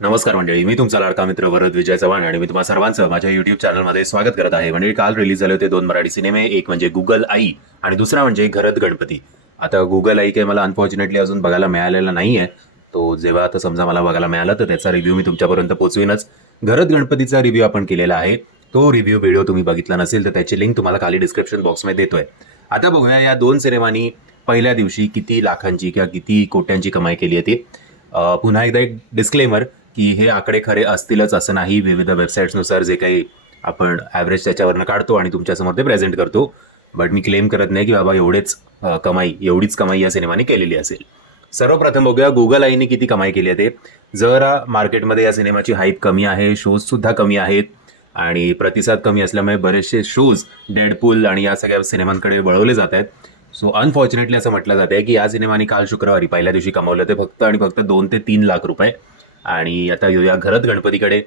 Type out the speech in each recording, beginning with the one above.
नमस्कार मंडळी मी तुमचा लाडका मित्र वरद विजय चव्हाण आणि मी तुम्हा सर्वांचं माझ्या युट्यूब चॅनलमध्ये स्वागत करत आहे. म्हणजे काल रिलीज झाले होते दोन मराठी सिनेमे एक म्हणजे गुगल आई आणि दुसरा म्हणजे घरत गणपती. आता गुगल आई काही मला अनफॉर्च्युनेटली अजून बघायला मिळालेला नाही आहे तो जेव्हा आता समजा मला बघायला मिळाला तर त्याचा रिव्ह्यू मी तुमच्यापर्यंत पोचवीनच घरत गणपतीचा रिव्ह्यू आपण केलेला आहे. तो रिव्ह्यू व्हिडिओ तुम्ही बघितला नसेल तर त्याची लिंक तुम्हाला खाली डिस्क्रिप्शन बॉक्समध्ये देतोय. आता बघूया या दोन सिनेमांनी पहिल्या दिवशी किती लाखांची किंवा किती कोट्यांची कमाई केली आहे ती पुन्हा एकदा एक डिस्क्लेमर की हे आकडे खरे असतीलच असं नाही. विविध वेबसाईट्सनुसार जे काही आपण ॲव्हरेज त्याच्यावरनं काढतो आणि तुमच्यासमोर ते प्रेझेंट करतो. बट मी क्लेम करत नाही की बाबा एवढेच कमाई एवढीच कमाई या सिनेमाने केलेली असेल. सर्वप्रथम बघूया गुगल आईने किती कमाई केली आहे ते. जरा मार्केटमध्ये या सिनेमाची हाईप कमी आहे शोज सुद्धा कमी आहेत. आणि प्रतिसाद कमी असल्यामुळे बरेचसे शोज डेडपूल आणि या सगळ्या सिनेमांकडे वळवले जात आहेत. सो अनफॉर्च्युनेटली असं म्हटलं जात आहे की या सिनेमाने काल शुक्रवारी पहिल्या दिवशी कमावलं ते फक्त आणि फक्त दोन ते तीन लाख रुपये. आणि आता येऊया घरत गणपतीकडे.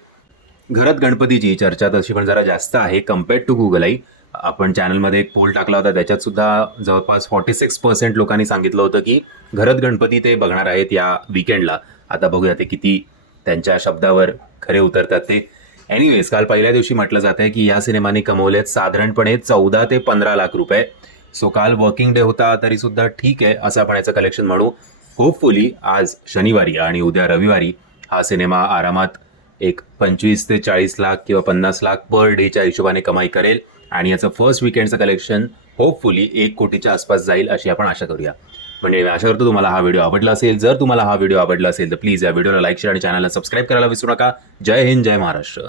घरत गणपतीची चर्चा तशी पण जरा जास्त आहे कम्पेअर्ड टू गुगल आई आपण चॅनलमध्ये एक पोल टाकला होता त्याच्यात सुद्धा जवळपास फॉर्टी सिक्स पर्सेंट लोकांनी सांगितलं होतं की घरत गणपती ते बघणार आहेत या विकेंडला आता बघूया ते किती त्यांच्या शब्दावर खरे उतरतात ते. एनिवेज काल पहिल्या दिवशी म्हटलं जात आहे की या सिनेमाने कमवलेत साधारणपणे चौदा ते पंधरा लाख रुपये. सो काल वर्किंग डे होता तरी सुद्धा ठीक आहे असं आपण याचं कलेक्शन म्हणू. होपफुली आज शनिवारी आणि उद्या रविवारी हा सिनेमा आरामात एक पंचवीस ते चाळीस लाख किंवा पन्नास लाख पर डेच्या हिशोबाने कमाई करेल आणि याचं फर्स्ट विकेंडचं कलेक्शन होपफुली एक कोटीच्या आसपास जाईल अशी आपण आशा करूया. म्हणजे मी आशा करतो तुम्हाला हा व्हिडिओ आवडला असेल. जर तुम्हाला हा व्हिडिओ आवडला असेल तर प्लीज या व्हिडिओला लाईक शेअर आणि चॅनलला सबस्क्राईब करायला विसरू नका. जय हिंद जय महाराष्ट्र.